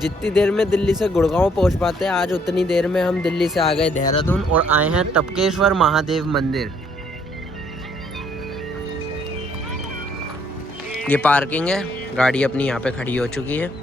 जितनी देर में दिल्ली से गुड़गांव पहुंच पाते हैं आज उतनी देर में हम दिल्ली से आ गए देहरादून और आए हैं टपकेश्वर महादेव मंदिर। ये पार्किंग है, गाड़ी अपनी यहाँ पे खड़ी हो चुकी है।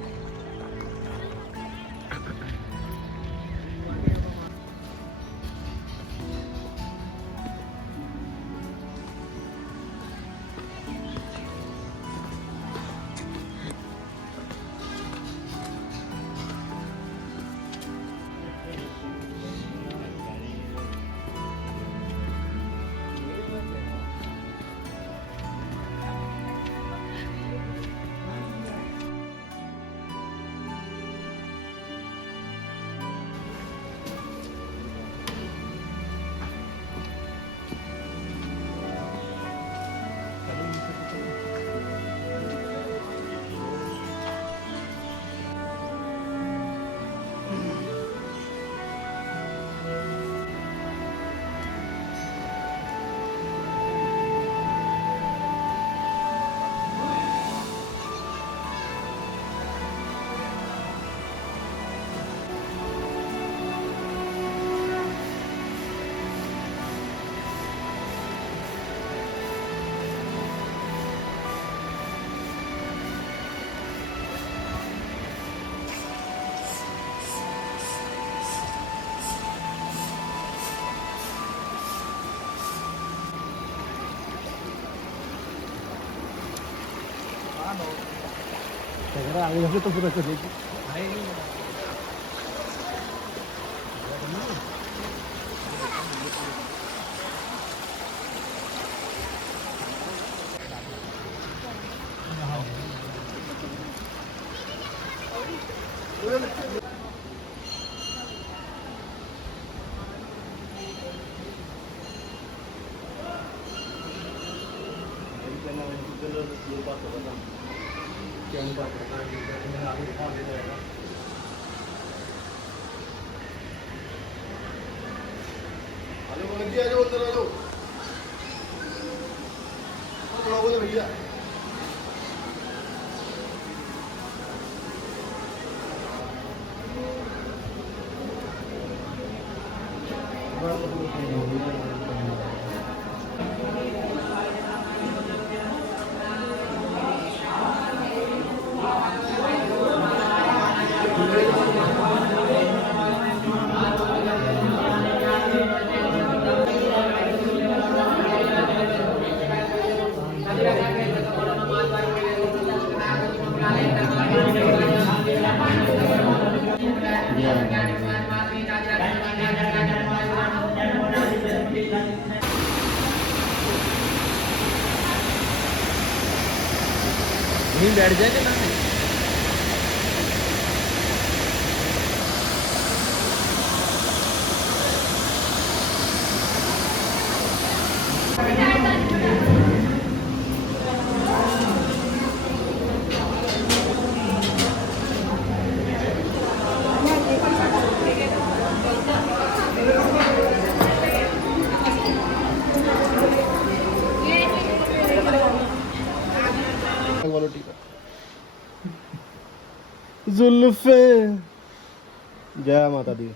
आगे तो पूरा कर देगी। भैया यहीं बैठ जाएगा ना। जुल्फे जय माता दी।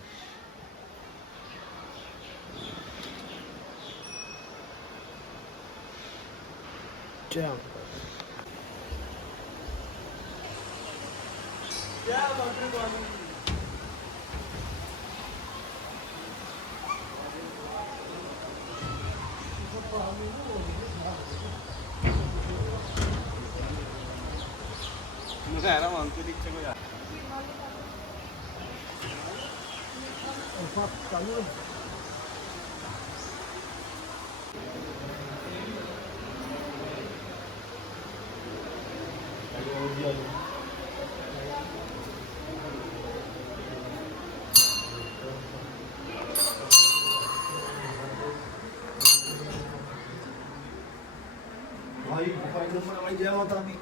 जय भाई जय माता दी।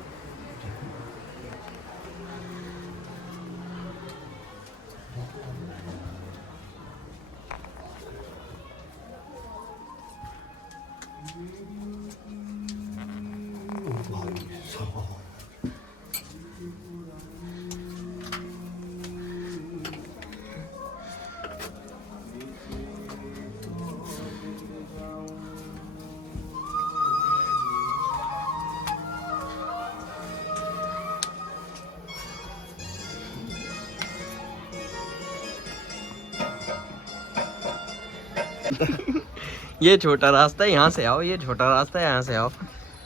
ये छोटा रास्ता है, यहाँ से आओ, ये छोटा रास्ता है, यहाँ से आओ।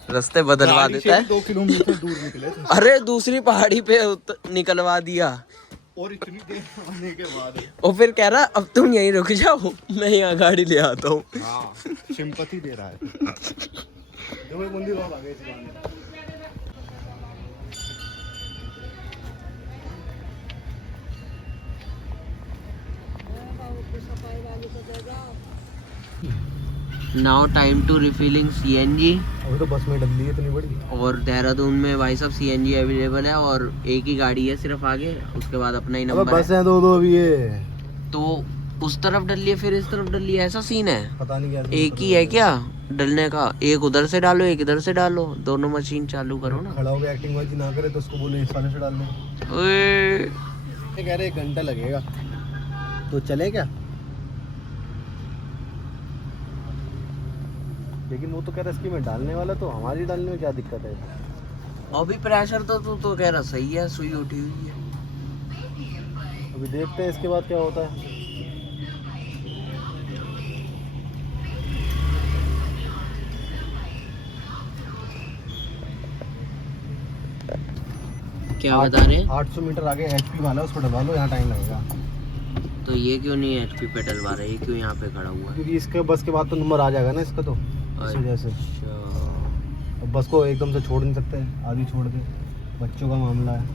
रास्ते बदलवा देता है। 2 किलोमीटर दूर निकले थे अरे दूसरी पहाड़ी पे निकलवा दिया। और इतनी देर आने के बाद और फिर कह रहा अब तुम यहीं रुक जाओ, मैं यहाँ गाड़ी ले आता हूँ। हाँ सिंपैथी दे रहा है। जो वो मंदिर और आगे इस बार now time to refilling CNG। अभी तो बस में डल ली है इतनी बड़ी। और देहरादून में भाई साहब CNG अवेलेबल है और एक ही गाड़ी है सिर्फ आगे, उसके बाद अपना ही नंबर बस है दो अभी ये। तो उस तरफ डल लिया फिर इस तरफ डल लिया, ऐसा सीन है। पता नहीं क्या एक ही है क्या डलने का? एक उधर से डालो एक इधर से डालो, दोनों मशीन चालू करो ना। खड़ा होकर एक्टिंग बाजी ना करे तो उसको बोले इस वाले से डाल दे। ओए कह रहे 1 घंटा लगेगा तो चले क्या? लेकिन वो तो कह रहा है इसकी मैं डालने वाला, तो हमारी डालने में क्या दिक्कत है? अभी प्रेशर तो तू तो कह रहा सही है, सुई उठी हुई है। अभी देखते हैं इसके बाद क्या होता है। क्या बता रहे हैं? 800 मीटर आगे HP वाला है, उसको डलवा लो, यहाँ टाइम लगेगा। तो ये क्यों नहीं HP पे डलवा रहा है, ये क्यों यहाँ पे खड़ा हुआ है? क्योंकि इसके बस के बाद तो नंबर आ जाएगा ना इसका, तो इस वजह से। अच्छा। अब बस को एकदम से छोड़ नहीं सकते, आधी छोड़ दे, बच्चों का मामला है।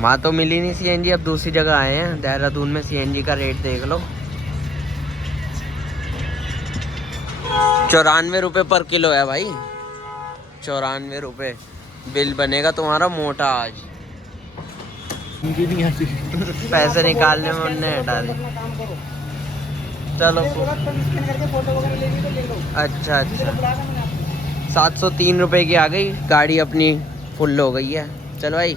वहाँ तो मिली नहीं CNG, अब दूसरी जगह आए हैं। देहरादून में CNG का रेट देख लो, 94 रुपये पर किलो है भाई, 94 रुपये। बिल बनेगा तुम्हारा मोटा आज। नहीं आती पैसे निकालने में उनने हटा दी। चलो अच्छा अच्छा, 703 रुपये की आ गई गाड़ी, अपनी फुल हो गई है। चलो भाई।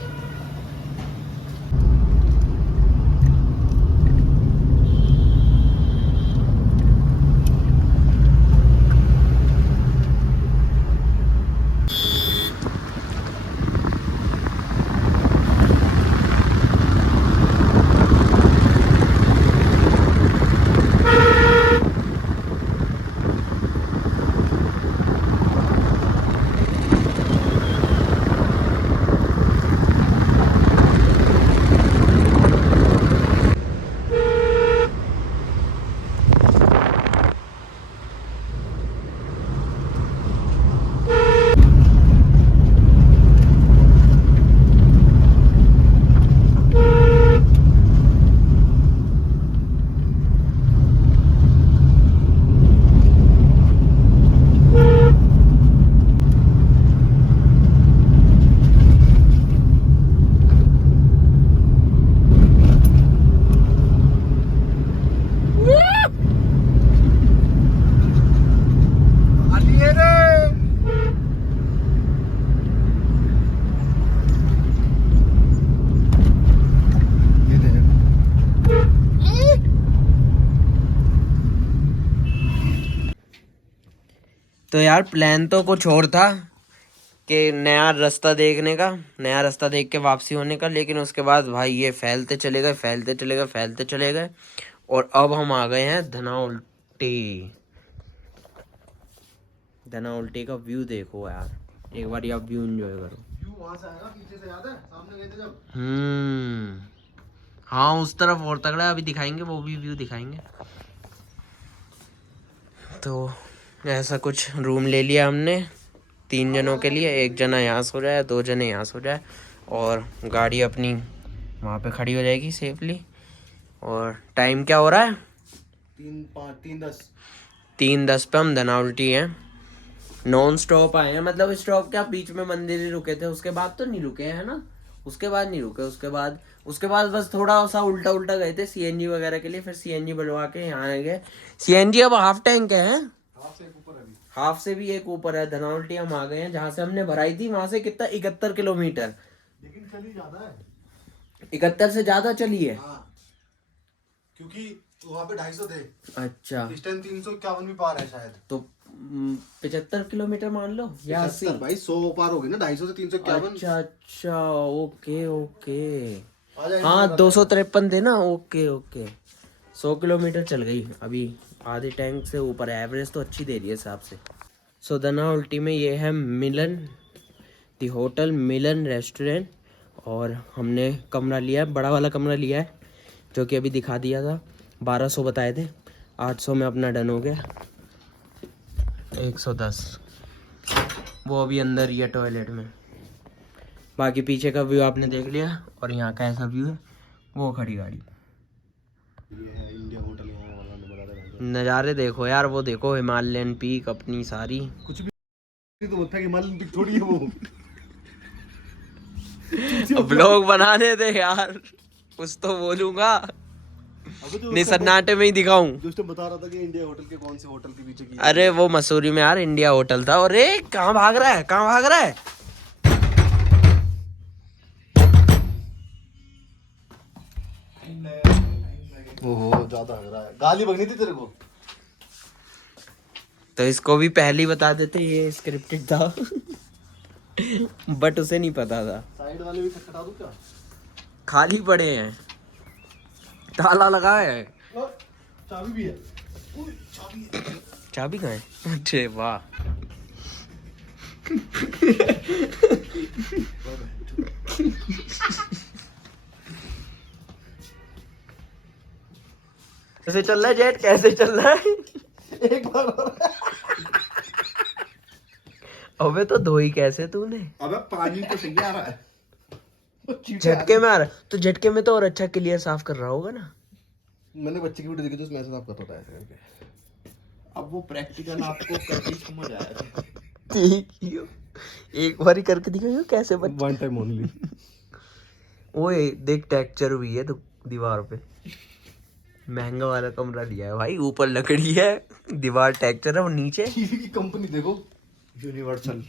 तो यार प्लान तो कुछ और था कि नया रास्ता देखने का, नया रास्ता देख के वापसी होने का, लेकिन उसके बाद भाई ये फैलते चले गए फैलते चले गए फैलते चले गए। और अब हम आ गए हैं धनाउल्टी। धनाउल्टी का व्यू देखो यार, एक बार आप व्यू एंजॉय करो। व्यू वहां से आएगा पीछे से, याद है सामने गए थे जब? हाँ उस तरफ और तगड़ा है, अभी दिखाएंगे वो भी व्यू दिखाएंगे। तो ऐसा कुछ रूम ले लिया हमने 3 जनों के लिए, 1 जना यहाँ सो जाए, 2 जने यहाँ सो जाए, और गाड़ी अपनी वहाँ पे खड़ी हो जाएगी सेफली। और टाइम क्या हो रहा है? 3:10 पे हम धनाउल्टी हैं। नॉन स्टॉप आए हैं, मतलब स्टॉप क्या, बीच में मंदिर ही रुके थे, उसके बाद तो नहीं रुके हैं ना, उसके बाद नहीं रुके। उसके बाद बस थोड़ा सा उल्टा उल्टा गए थे CNG वगैरह के लिए, फिर CNG बनवा के यहाँ आ गए। CNG अब हाफ टैंक है, हाफ से भी एक ऊपर है। धनाउल्टी हम आ गए हैं, जहाँ से हमने भराई थी वहां से कितना 71 किलोमीटर, लेकिन चली ज्यादा है, 71 से ज्यादा चली है। हाँ, क्योंकि वहाँ पे 250 थे, अच्छा इस टाइम 351 भी पार है शायद। तो 75 किलोमीटर मान लो या 80। 75 भाई 100 पार हो गई ना, 250 से 351। अच्छा अच्छा, ओके ओके। आ जाएंगे हाँ 253 थे ना, ओके ओके। 100 किलोमीटर चल गई अभी, आधे टैंक से ऊपर है। एवरेज तो अच्छी दे रही है हिसाब से। सो धनाउल्टी में ये है मिलन, दी होटल मिलन रेस्टोरेंट। और हमने कमरा लिया है, बड़ा वाला कमरा लिया है, जो कि अभी दिखा दिया था। 1200 बताए थे, 800 में अपना डन हो गया। 110 वो अभी अंदर ही है टॉयलेट में। बाकी पीछे का व्यू आपने देख लिया, और यहाँ का ऐसा व्यू है, वो खड़ी गाड़ी। ये है इंडिया होटल, यहाँ वाला ने बता रहा है। नज़ारे देखो यार, वो देखो हिमालयन पीक अपनी सारी। कुछ भी तो मत है कि हिमालयन पीक थोड़ी है वो। ब्लॉग बनाने दे यार, कुछ तो बोलूंगा, नहीं सन्नाटे में ही दिखाऊं। जो उसने बता रहा था कि इंडिया होटल के कौन से होटल के पीछे की। अरे वो मसूरी में यार इंडिया होटल था। अरे कहाँ भाग रहा है, कहाँ भाग रहा है? ओहो ज्यादा लग रहा है, गाली बकनी थी तेरे को। तो इसको भी पहले ही बता देते ये स्क्रिप्टेड था। बट उसे नहीं पता था। साइड वाले भी खटखटा दूं क्या? खाली पड़े हैं, ताला लगा है। और चाबी भी है। ओए, चाबी है। चाबी कहाँ है? अच्छे वाह। कैसे चल रहा है जेट, कैसे चल रहा है? एक बार और। अबे तो धोई कैसे तूने? अबे पानी तो सही आ रहा है। झटके में आ रहा, तो झटके में तो और अच्छा क्लियर साफ कर रहा होगा ना। मैंने बच्चे की वीडियो देखी तो उसमें ऐसा साफ करता था ऐसे करके। अब वो प्रैक्टिकल आपको करके समझ आया। देखियो, एक बार ही करके दिखाइयो कैसे बच्चा। One time only. ओए देख टेक्सचर हुई है तो दीवार पे। महंगा वाला कमरा लिया है भाई, ऊपर लकड़ी है, दीवार टेक्सचर है, और नीचे टीवी की कंपनी देखो, यूनिवर्सल।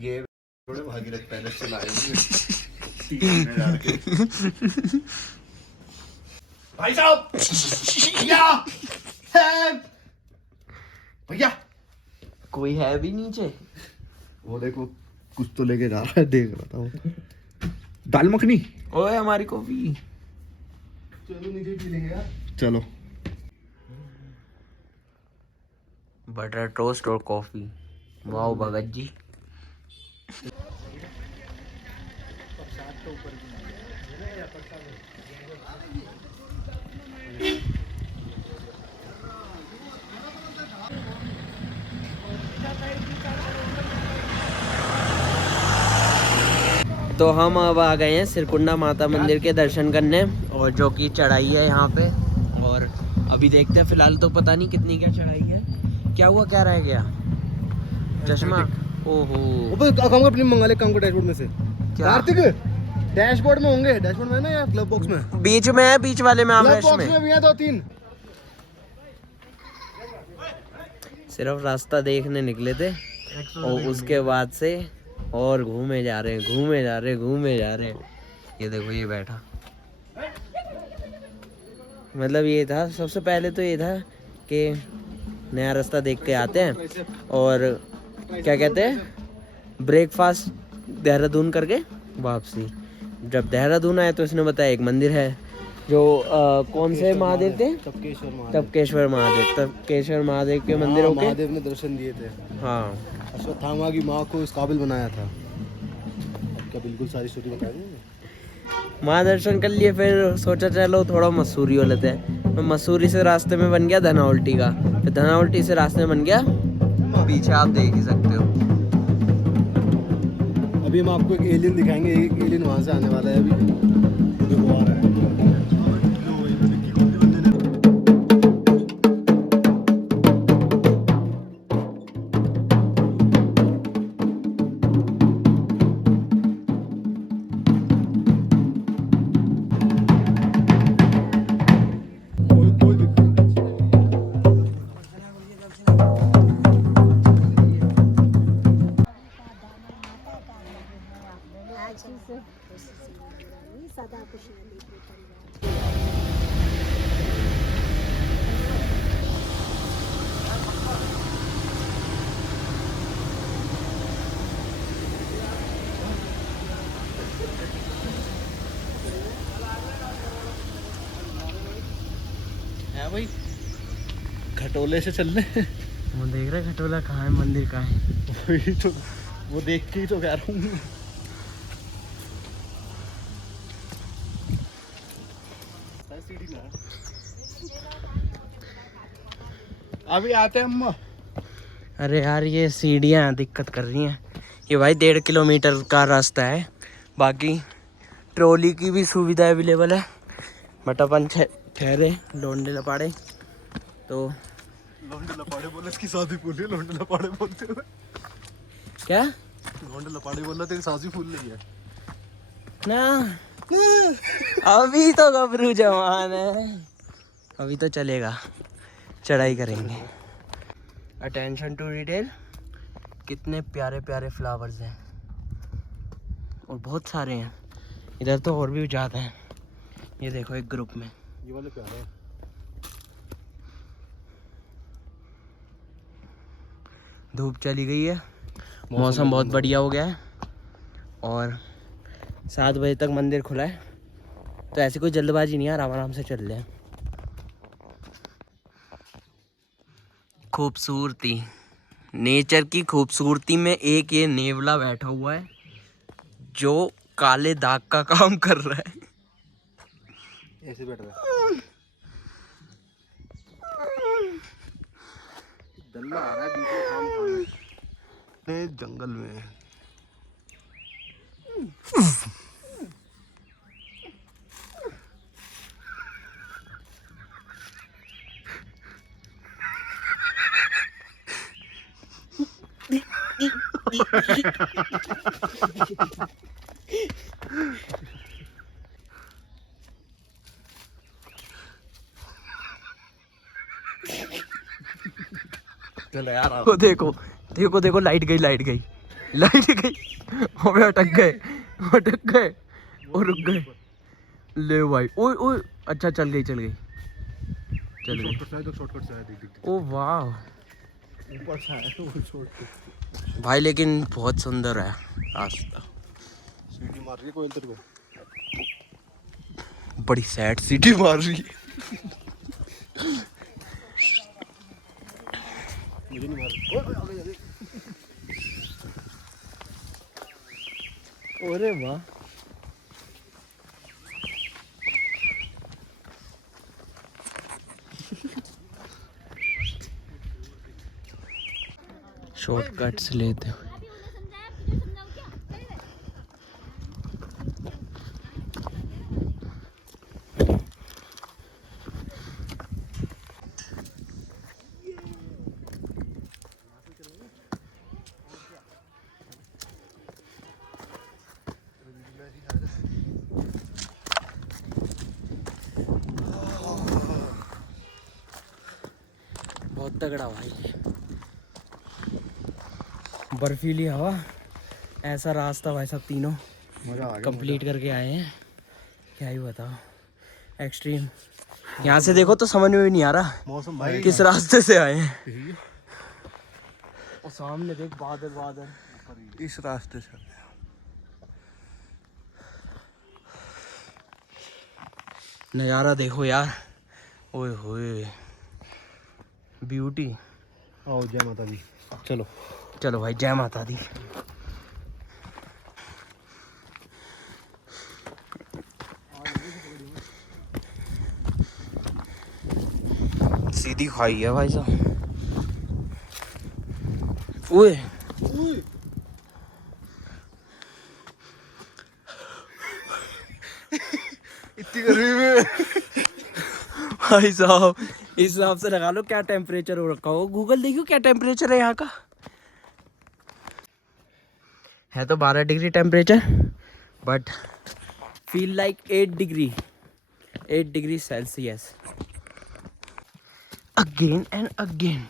ये थोड़े भागीरथ पैलेस से लाएंगे टीवी में डाल के। भाई साहब, भैया, हेल्प! भैया कोई है भी नीचे। वो देखो कुछ तो लेके जा रहा है, देख रहा था वो। दाल मखनी। ओए हमारी कॉफी। चलो नीचे पी लेंगे यार। चलो। बटर टोस्ट और कॉफी, वाह भगत जी। तो हम अब आ गए हैं सिरकुंडा माता मंदिर के दर्शन करने, और जो कि चढ़ाई है यहाँ पे। और अभी देखते हैं, फिलहाल तो पता नहीं कितनी क्या चढ़ाई है। क्या हुआ, क्या रह गया? चश्मा। ओहो, ऊपर काम अपनी मंगा ले, काम को डैशबोर्ड में से। क्या? कार्तिक डैशबोर्ड में होंगे, डैशबोर्ड में ना या ग्लव बॉक्स में? बीच में है, बीच वाले में, ग्लव आमरेस्ट बॉक्स में भी है 2-3। सिर्फ रास्ता देखने निकले थे, और उसके बाद से और घूमे जा रहे हैं, घूमे जा रहे हैं, घूमे जा रहे हैं। ये देखो ये बैठा। मतलब ये था, सबसे पहले तो ये था कि नया रास्ता देख के आते हैं, और क्या कहते हैं, ब्रेकफास्ट देहरादून करके वापसी। जब देहरादून आए तो इसने बताया एक मंदिर है जो कौन से महादेव थे? तपकेश्वर महादेव। तपकेश्वर महादेव के मंदिरों के महादेव ने दर्शन दिए थे। हाँ, अश्वत्थामा की माँ को इस काबिल बनाया था। अब क्या बिल्कुल सारी स्टोरी बता देंगे? वहाँ दर्शन कर लिए, फिर सोचा चलो थोड़ा मसूरी हो लेते हैं। तो मसूरी से रास्ते में बन गया धनाउल्टी का, फिर धनाउल्टी से रास्ते में बन गया, पीछे आप देख ही सकते हो। अभी हम आपको एक एलियन दिखाएंगे, एक एलियन वहाँ से आने वाला है अभी। देखो आ रहा है। सदा खुश रहे। खटोले से चलने। वो देख रहे खटोला कहाँ है, मंदिर कहाँ है। वही तो, वो देख के ही तो कह रहा हूँ। अभी आते हैं अम्मा। अरे यार ये सीढ़ियाँ दिक्कत कर रही हैं। ये भाई 1.5 किलोमीटर का रास्ता है, बाकी ट्रॉली की भी सुविधा अवेलेबल है। बट अपन ठहरे लोंडे लपाड़े तो। लोंडे लपाड़े बोले, इसकी शादी फूल है। लोंडे लपाड़े बोलते हुए क्या लोंडे लपाड़े बोल रहा, तेरी सांसी फूल रही है ना, अभी तो गबरू जवान है, अभी तो चलेगा, चढ़ाई करेंगे। अटेंशन टू डिटेल, कितने प्यारे प्यारे फ्लावर्स हैं और बहुत सारे हैं। इधर तो और भी ज़्यादा हैं। ये देखो एक ग्रुप में। ये वाले प्यारे हैं। धूप चली गई है, मौसम बहुत बढ़िया हो गया है और 7 बजे तक मंदिर खुला है, तो ऐसी कोई जल्दबाजी नहीं है, आराम आराम से चल रहे हैं। खूबसूरती, नेचर की खूबसूरती में एक ये नेवला बैठा हुआ है जो काले दाग का काम कर रहा है। ऐसे बैठ रहा है। दल्ला आ रहा है बीच में खाम जंगल में। चलो यार, वो देखो देखो देखो, लाइट गई लाइट गई लाइट गई। अबे अटक गए और रुक गए। ले भाई, ओए ओए, अच्छा चल गई चल गई। शॉर्टकट से आया, देख ओ वाह ऊपर से आया वो शॉर्टकट। भाई, लेकिन बहुत सुंदर है रास्ता। सीटी मार रही है कोयल तेरे को। बड़ी सैड सीटी मार रही है। मुझे नहीं मार रही। अरे वाह, शॉर्टकट्स लेते हुए। बहुत तगड़ा भाई, बर्फीली हवा, ऐसा रास्ता भाई सब तीनों मजा आ गया। कंप्लीट करके आए हैं। क्या ही बताओ, एक्सट्रीम। यहाँ से देखो तो समझ में भी नहीं आ रहा मौसम भाई किस रास्ते से आए हैं। और सामने देख बादल बादल, इस रास्ते से। नज़ारा देखो यार, ओए होए, ब्यूटी। आओ जय माता दी। चलो चलो भाई, जय माता दी। सीधी खाई है भाई साहब। ओए इतनी गर्मी में भाई साहब, इस हिसाब से लगा लो क्या टेम्परेचर हो रखा हो। गूगल देखियो क्या टेम्परेचर है यहाँ का। है तो 12 degree temperature, but feel like 8 degree Celsius. Again and again.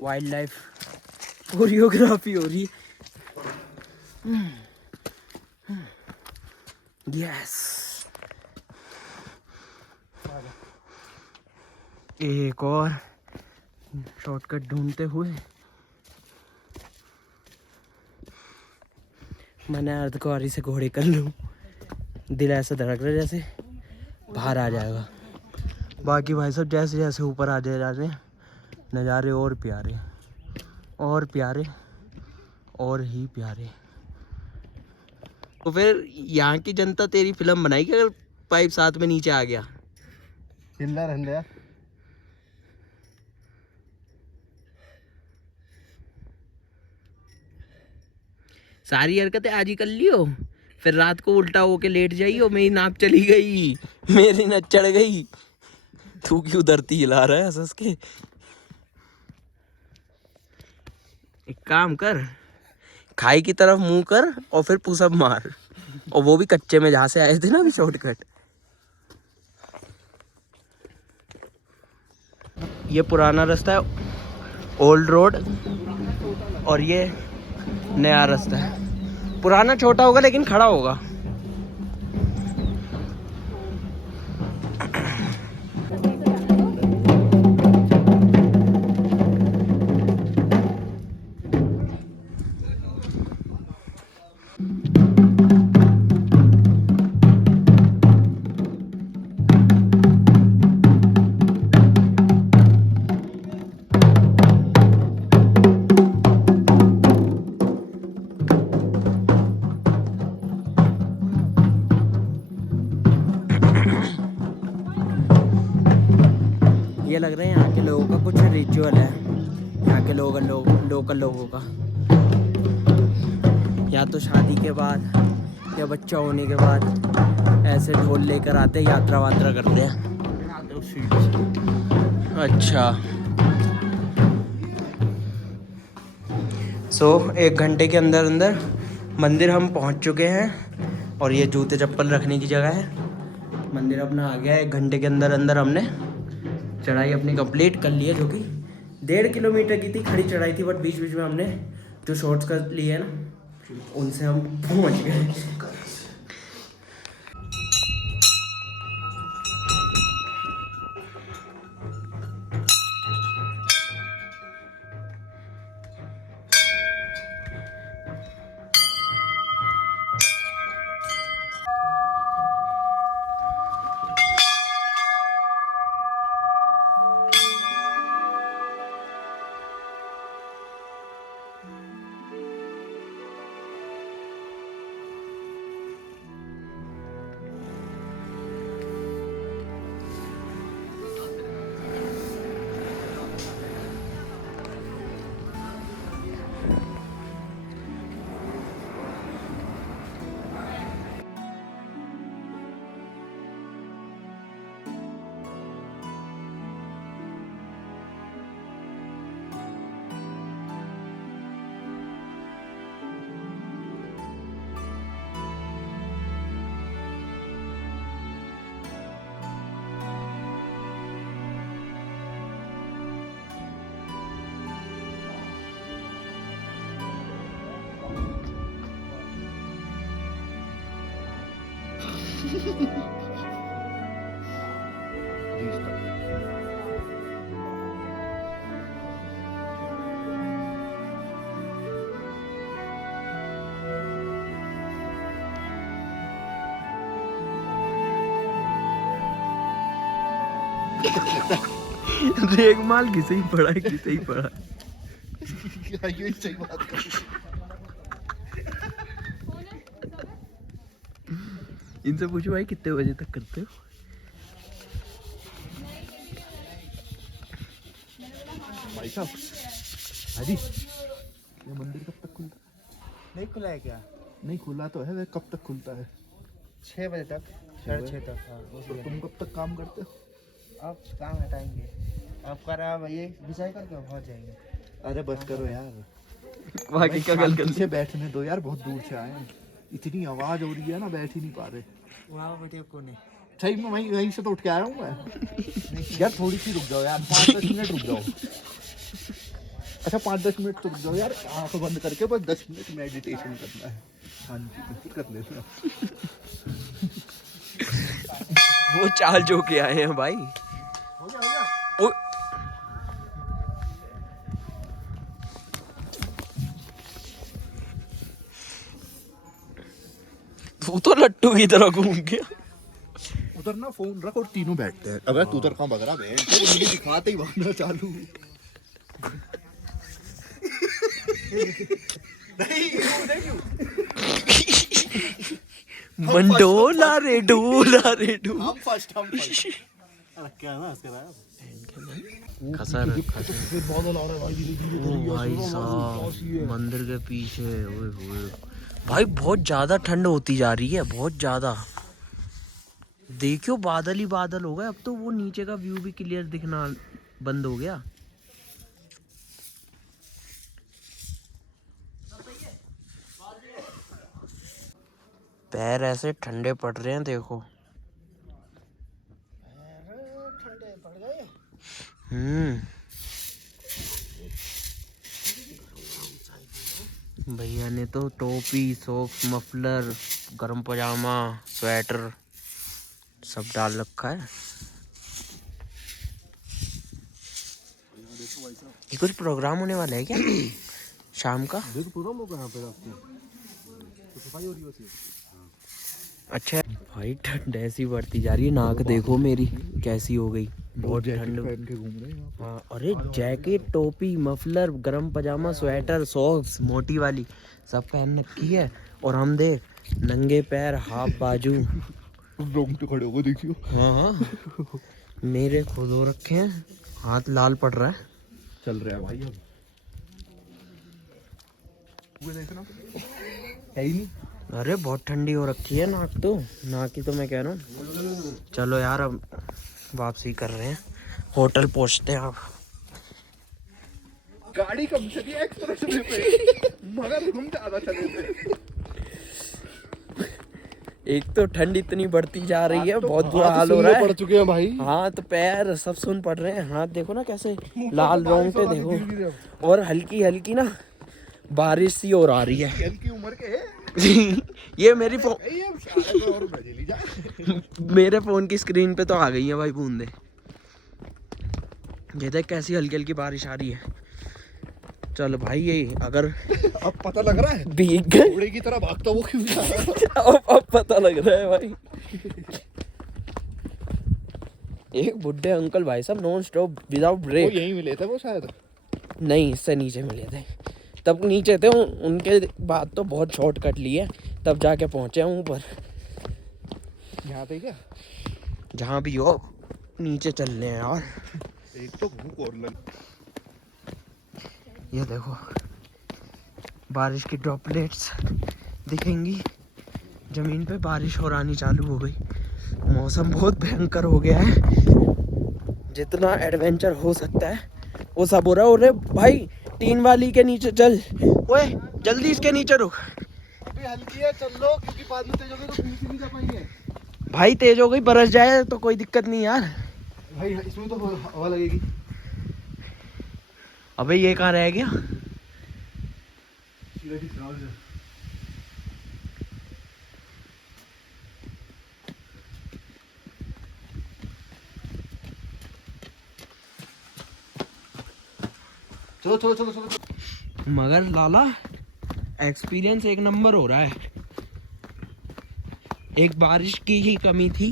Wild life choreography हो रही। यस, एक और शॉर्टकट ढूंढते हुए मैंने अर्धकुंवारी से घोड़े कर लूँ, दिल ऐसा धड़क रहा है जैसे बाहर आ जाएगा। बाकी भाई साहब जैसे जैसे ऊपर आ जा रहे हैं नज़ारे और प्यारे और प्यारे और ही प्यारे। तो फिर यहाँ की जनता तेरी फिल्म बनाएगी अगर पाइप साथ में नीचे आ गया? चिल्ला रहने यार। सारी हरकतें आज ही कर लियो, फिर रात को उल्टा होके लेट जाइयो, मेरी नाप चली गई, मेरी नच चढ़ गई। तू क्यों धरती हिला रहा है हंस के? एक काम कर, खाई की तरफ मुंह कर और फिर पुशअप मार, और वो भी कच्चे में जहाँ से आए थे ना अभी शॉर्टकट। ये पुराना रास्ता है, ओल्ड रोड, और ये नया रास्ता है। पुराना छोटा होगा लेकिन खड़ा होगा। ये लग रहा है यहाँ के लोगों का कुछ रिचुअल है, यहाँ के लोकल लोगों का। या तो शादी के बाद या बच्चा होने के बाद ऐसे ढोल लेकर आते यात्रा वात्रा करते हैं। अच्छा, सो 1 घंटे के अंदर अंदर मंदिर हम पहुँच चुके हैं, और ये जूते चप्पल रखने की जगह है। मंदिर अपना आ गया है। 1 घंटे के अंदर अंदर हमने चढ़ाई अपनी कंप्लीट कर ली है, जो कि 1.5 किलोमीटर की थी, खड़ी चढ़ाई थी, बट बीच बीच में हमने जो शॉर्टकट लिए हैं ना उनसे हम पहुंच गए। रेगमाल घिसे ही पड़ा है, घिसे ही पड़ा। ये सही बात है। इनसे पूछो भाई कितने बजे तक करते हो? भाई साहब, हाजी, ये मंदिर कब तक खुलता है? नहीं खुला है क्या? नहीं खुला तो है, वह कब तक खुलता है? 6 बजे तक, 6:30 तक। हाँ, तो तुम कब तक काम करते हो? आप काम हटाएंगे, आप कर ये विषय करके पहुँच जाएंगे। अरे बस करो यार, बाकी क्या गल पीछे बैठने दो यार, बहुत दूर से आए हैं। इतनी आवाज हो रही है ना, बैठ ही नहीं पा रहे। वहाँ बैठे को नहीं सही में वहीं से तो उठ के आया हूँ मैं। यार थोड़ी सी रुक जाओ यार, 5-10 मिनट रुक जाओ। अच्छा 5-10 मिनट तो रुक जाओ यार, आँख बंद करके बस 10 मिनट मेडिटेशन करना है। हाँ जी, कर लेना। वो चाल जो के आए हैं भाई। हो गया। ओ, तू तो लट्टू की तरह घूम गया। उधर ना फोन रख और तीनों बैठते हैं। अगर तू उधर कहाँ भग रहा है तो मुझे दिखाते ही भागना चालू। मंडोला रे डोला रे डोला। हम फर्स्ट। खसर बहुत हो रहा है भाई, धीरे ओ भाई साहब मंदिर के पीछे। ओए होए भाई बहुत ज्यादा ठंड होती जा रही है, बहुत ज्यादा। देखियो बादल ही बादल हो गए, अब तो वो नीचे का व्यू भी क्लियर दिखना बंद हो गया। पैर ऐसे ठंडे पड़ रहे हैं देखो। ठंडे पड़ गए। भैया ने तो टोपी, सॉक्स, मफलर, गर्म पजामा, स्वेटर सब डाल रखा है। ये कुछ प्रोग्राम होने वाला है क्या शाम का? प्रोग्राम होगा यहाँ पे रात को, तो सफाई हो रही है। अच्छा भाई ठंड ऐसी बढ़ती जा रही है, नाक देखो मेरी कैसी हो गई, बहुत ठंड। पहन के घूम रहे हैं। हाँ अरे जैकेट, टोपी, मफलर, गरम पजामा, स्वेटर, सॉक्स मोटी वाली सब पहन रखी है। और हम देख नंगे पैर, हाफ बाजू। रोंगटे खड़े हो गए देखियो। हाँ हाँ मेरे खुद हो रखे हैं, हाथ लाल पड़ रहा है। चल रहा है भाई अब। है ही नहीं। अरे बहुत ठंडी हो रखी है नाक तो, नाक की तो मैं कह रहा हूँ। चलो यार अब वापसी कर रहे हैं, होटल पहुँचते हैं अब। गाड़ी कम चली एक्सप्रेस वे पे, मगर हम ज्यादा चले थे। एक तो ठंड इतनी बढ़ती जा रही है, तो बहुत बुरा हाल हो रहा है। पड़ चुके हैं भाई। हाँ तो पैर सब सुन पड़ रहे हैं, हाथ देखो ना कैसे लाल रोंगटे देखो। और हल्की हल्की ना बारिश सी और आ रही है। हल्की उम्र के है। ये मेरी फोन और बजे जा। मेरे फोन की स्क्रीन पे तो आ गई है भाई बूंदे। ये देख कैसी हल्की हल्की बारिश आ रही है। चल भाई ये अगर अब पता लग रहा है भीग गए घोड़े की तरह भागता वो क्यों जा रहा है। अब पता लग रहा है भाई। एक बुड्ढे अंकल भाई साहब नॉन स्टॉप विदाउट वो ब्रेक। यहीं मिले थे वो शायद। नहीं इससे नीचे मिले थे, तब नीचे थे उनके बाद तो बहुत शॉर्टकट लिए तब जाके पहुंचे हम ऊपर। यहाँ पे क्या जहाँ भी हो नीचे चल रहे हैं यार। एक तो भूख और लग। ये देखो बारिश की ड्रॉपलेट्स दिखेंगी जमीन पे, बारिश और आनी चालू हो गई। मौसम बहुत भयंकर हो गया है, जितना एडवेंचर हो सकता है वो सब हो रहा है। और भाई टीन वाली के नीचे चल, ओए जल्दी इसके नीचे रुक। अभी हल्की है चल लो, क्योंकि बाद में तेज हो गई तो पीछे नहीं जा पाएंगे। भाई तेज हो गई, बरस जाए तो कोई दिक्कत नहीं यार। भाई इसमें तो हवा लगेगी। अबे ये कहाँ रह गया? चलो चलो चलो चलो। मगर लाला एक्सपीरियंस एक नंबर हो रहा है। एक बारिश की ही कमी थी,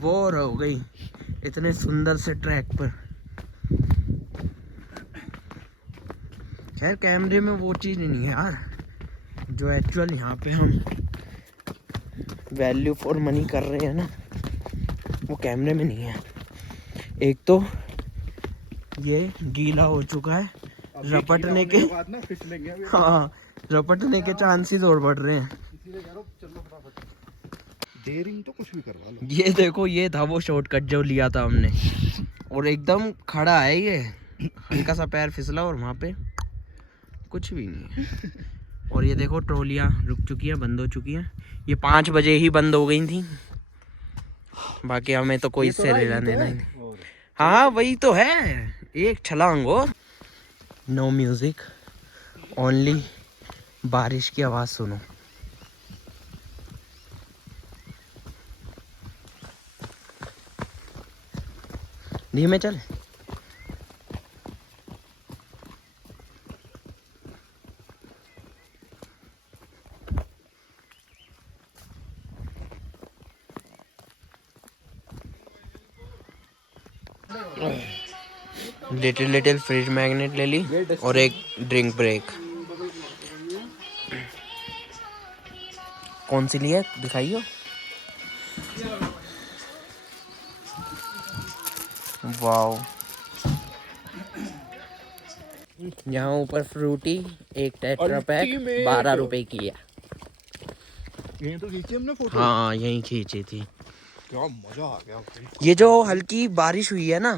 वो और हो गई इतने सुंदर से ट्रैक पर। खैर कैमरे में वो चीज़ नहीं है यार जो एक्चुअल यहाँ पे हम वैल्यू फॉर मनी कर रहे हैं ना, वो कैमरे में नहीं है। एक तो ये गीला हो चुका है, रपटने के बाद ना फिसलेंगे अभी। हाँ रपटने के चांसेस और बढ़ रहे हैं। इसीलिए कह रहा हूं चलो फटाफट। डेयरिंग तो कुछ भी करवा लो। ये देखो ये था वो शॉर्टकट जो लिया था हमने, और एकदम खड़ा है ये, हल्का सा पैर फिसला और वहाँ पे कुछ भी नहीं है। और ये देखो ट्रॉलियाँ रुक चुकी है, बंद हो चुकी हैं। ये 5 बजे ही बंद हो गई थी, बाकी हमें तो कोई इससे लेना देना ही नहीं। हाँ वही तो है, एक छलांग और नो म्यूजिक, ओनली बारिश की आवाज़ सुनो। धीमे चल। लिटिल फ्रिज मैग्नेट ले ली और एक ड्रिंक ब्रेक। कौन सी ली है दिखाइयो। वाओ। यहाँ ऊपर फ्रूटी एक टेट्रा पैक 12 रुपए की है। यहीं तो खींची हमने फोटो। हाँ यहीं खींची थी। क्या मजा आ गया भाई। ये जो हल्की बारिश हुई है ना,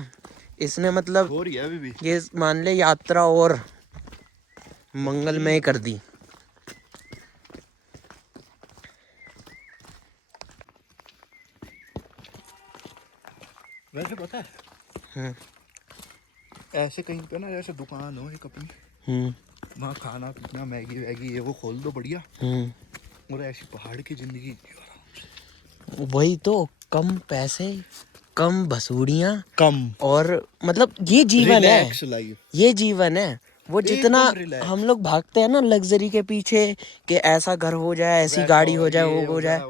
इसने मतलब हो रही है अभी भी। ये मान ले यात्रा और मंगलमय कर दी। वैसे पता है ऐसे कहीं पे ना जैसे दुकान हो एक अपनी, वहाँ खाना पीना मैगी वैगी ये वो खोल दो बढ़िया, और ऐसी पहाड़ की जिंदगी। वही तो, कम पैसे, कम भसूड़ियाँ, कम और मतलब ये जीवन है, रिलैक्स लाइफ। ये जीवन है। वो जितना एकदम relax। हम लोग भागते हैं ना लग्जरी के पीछे कि ऐसा घर हो जाए, ऐसी गाड़ी हो जाए, वो हो जाए,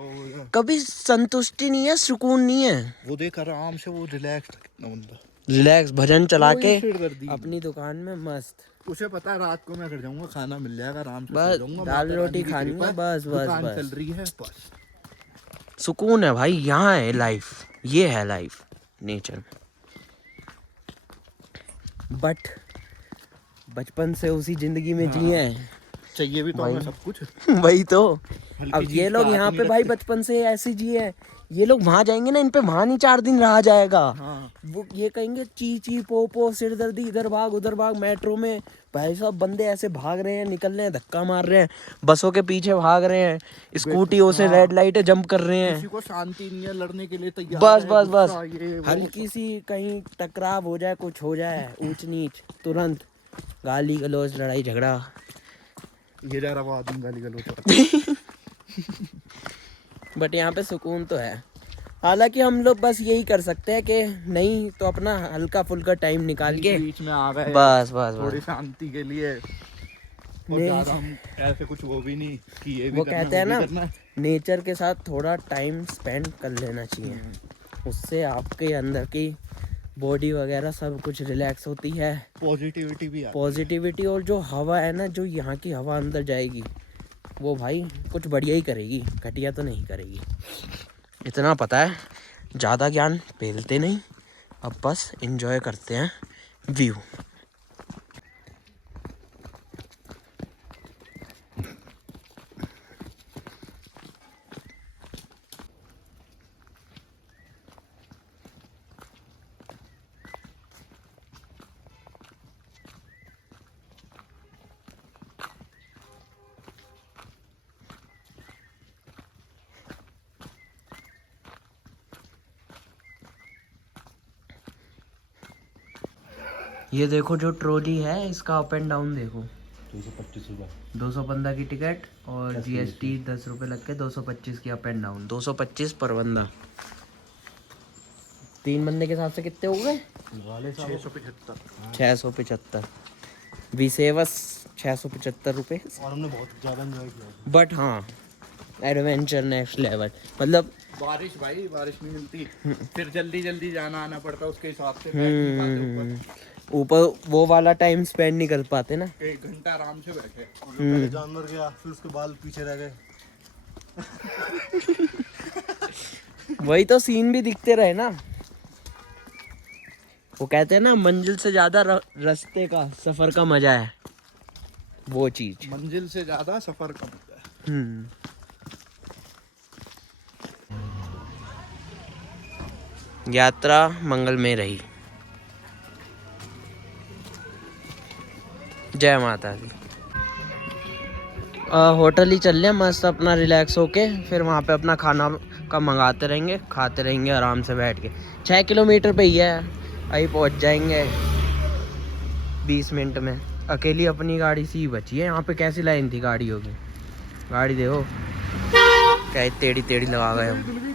कभी संतुष्टि नहीं है, सुकून नहीं है। वो देख आराम से वो रिलैक्स था कितना बंदा। रिलैक्स भजन चला के सिरदर्दी अपनी दुकान में मस्त। उसे पता है रात को मैं घर जाऊंगा, खाना मिल जाएगा आराम से, बस सो जाऊंगा, दाल माता रोटी रानी की खानी कृपा है, बस बस दुकान बस। चल रही है बस। सुकून है भाई, यहाँ है लाइफ, ये है लाइफ नेचर में। बट बचपन से उसी जिंदगी में जिए हैं। चाहिए भी तो हमें सब कुछ। वही तो। हल्की अब ये चीज लोग का हाथ यहाँ नहीं पे भाई रखते। बचपन से ऐसे जिए हैं, ये लोग वहां जाएंगे ना, इन पे वहां नहीं 4 दिन रहा जाएगा। हाँ। वो ये कहेंगे ची ची पो पो, सिरदर्दी, इधर भाग उधर भाग। मेट्रो में भाई साहब बंदे ऐसे भाग रहे हैं, निकल रहे हैं, धक्का मार रहे हैं, बसों के पीछे भाग रहे हैं, स्कूटियों से रेड लाइटें जंप कर रहे हैं। किसी को शांति नहीं है, लड़ने के लिए तैयार बस है, बस बस, गुस्सा, ये वो। हल्की सी कहीं टकराव हो जाए, कुछ हो जाए, ऊंच नीच, तुरंत गाली गलौज, लड़ाई झगड़ा। ये जा रहा वो आदमी गाली गलौज। बट यहाँ पे सुकून तो है। हालांकि हम लोग बस यही कर सकते हैं कि नहीं तो अपना हल्का फुल्का टाइम निकाल के बीच में आ गए बस बस थोड़ी बस। शांति के लिए। और नहीं। ज्यादा हम ऐसे कुछ वो भी नहीं कि ये भी वो करना, कहते हैं वो भी ना, करना है। नेचर के साथ थोड़ा टाइम स्पेंड कर लेना चाहिए। उससे आपके अंदर की बॉडी वगैरह सब कुछ रिलैक्स होती है, पॉजिटिविटी भी आती पॉजिटिविटी। और जो हवा है ना, जो यहाँ की हवा अंदर जाएगी, वो भाई कुछ बढ़िया ही करेगी, घटिया तो नहीं करेगी। इतना पता है, ज़्यादा ज्ञान फैलते नहीं, अब बस एंजॉय करते हैं व्यू। ये देखो जो ट्रॉली है, इसका अप एंड डाउन देखो। 225 रुपये 215 की टिकट और GST 10 रुपये लग के 225 की अप एंड डाउन। 225 पर बंदा। 3 बंदे के हिसाब से कितने हो गए? 675। 675। विसेवस 675 रुपये। और हमने बहुत ज़्यादा एंजॉय किया। बट हाँ, एडवेंचर नेक्स्ट लेवल। मतलब बारिश भाई, बारिश नहीं मिलती, फिर जल्दी जल्दी जाना आना पड़ता, उसके हिसाब से बैठ नहीं पाते ऊपर। ऊपर वो वाला टाइम स्पेंड नहीं कर पाते ना। 1 घंटा आराम से बैठे, पहले जानवर गया, फिर उसके बाल पीछे रह गए। वही तो, सीन भी दिखते रहे ना। वो कहते हैं ना, मंजिल से ज्यादा रास्ते का, सफर का मजा है, वो चीज। मंजिल से ज्यादा सफर का मजा है। यात्रा मंगलमय रही। जय माता दी। होटल ही चल रहे मस्त, अपना रिलैक्स होके, फिर वहाँ पे अपना खाना का मंगाते रहेंगे, खाते रहेंगे आराम से बैठ के। 6 किलोमीटर पे ही है, अभी पहुँच जाएंगे 20 मिनट में। अकेली अपनी गाड़ी सी बची है यहाँ पे। कैसी लाइन थी गाड़ियों की, गाड़ी देखो क्या टेढ़ी टेढ़ी लगा गए हम।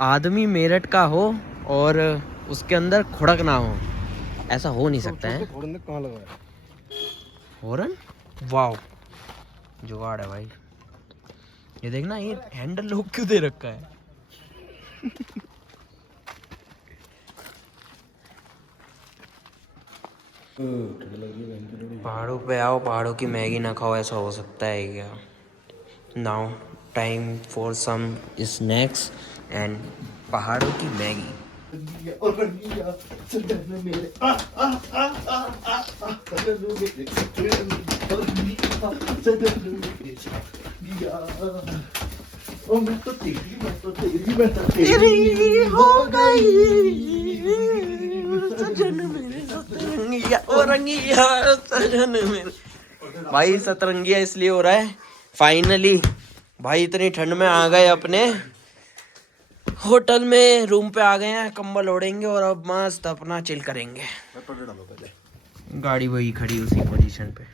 आदमी मेरठ का हो और उसके अंदर खुड़क ना हो, ऐसा हो नहीं सकता है। कहाँ लगाया? हॉर्न, वाओ जुगाड़ है भाई। ये देखना, ये हैंडल लोग क्यों दे रखा है। पहाड़ों पे आओ, पहाड़ों की मैगी ना खाओ, ऐसा हो सकता है क्या? Now time for some snacks and पहाड़ों की मैगी। और रंगिया सजन मेरे सजन मेरे ओ मैं तो तेरी हो गई सजन मेरे सतरंगिया, ओ रंगिया सजन मेरे। भाई सतरंगिया इसलिए हो रहा है फाइनली भाई, इतनी ठंड में आ गए अपने होटल में, रूम पे आ गए हैं, कंबल ओढ़ेंगे और अब मस्त अपना चिल करेंगे। गाड़ी वही खड़ी उसी पोजीशन पे।